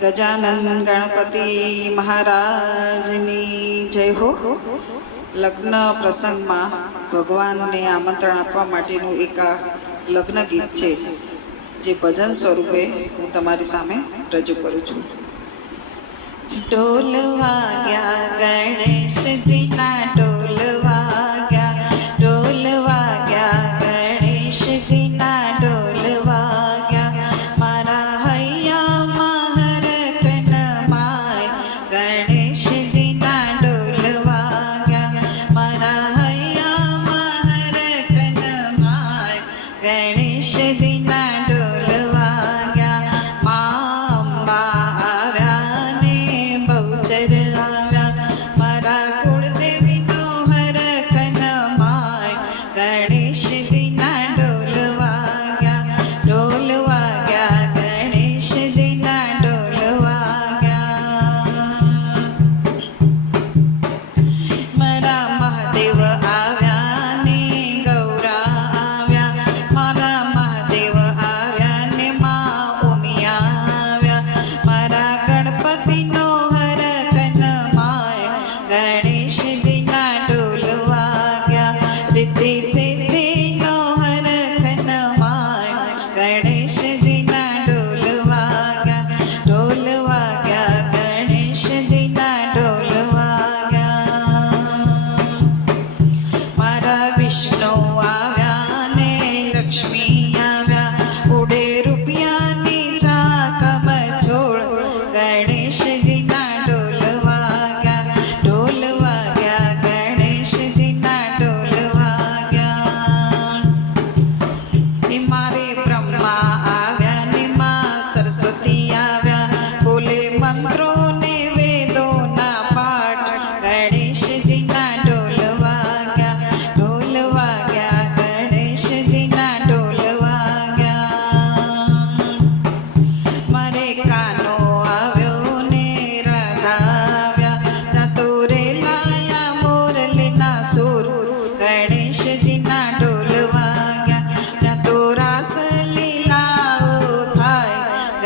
ગજાનંદ ગણપતિ મહારાજની જય હો લગ્ન પ્રસંગમાં ભગવાનને આમંત્રણ આપવા માટેનું એક આ લગ્ન ગીત છે, જે ભજન સ્વરૂપે હું તમારી સામે રજૂ કરું છું. ઢોલ વાગ્યા ગણેશજીના ચરણ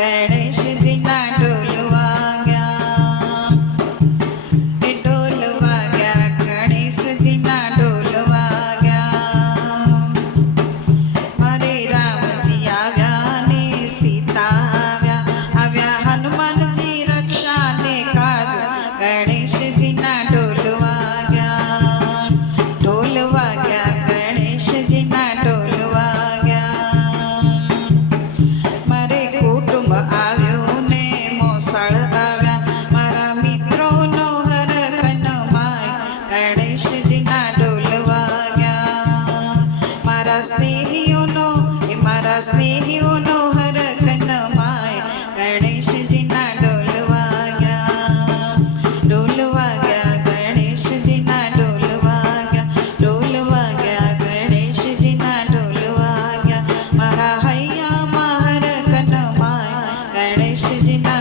baby. સ્નેહીઓનો એ મારા સ્નેહીઓનો હરખ નમાય ગણેશજીના ડોલવા ગયા ડોલવા ગયા ગણેશજીના ડોલવા ગયા ડોલવા ગયા ગણેશજીના ડોલવા ગયા મારા હૈયામાં હરખ નમાય ગણેશજીના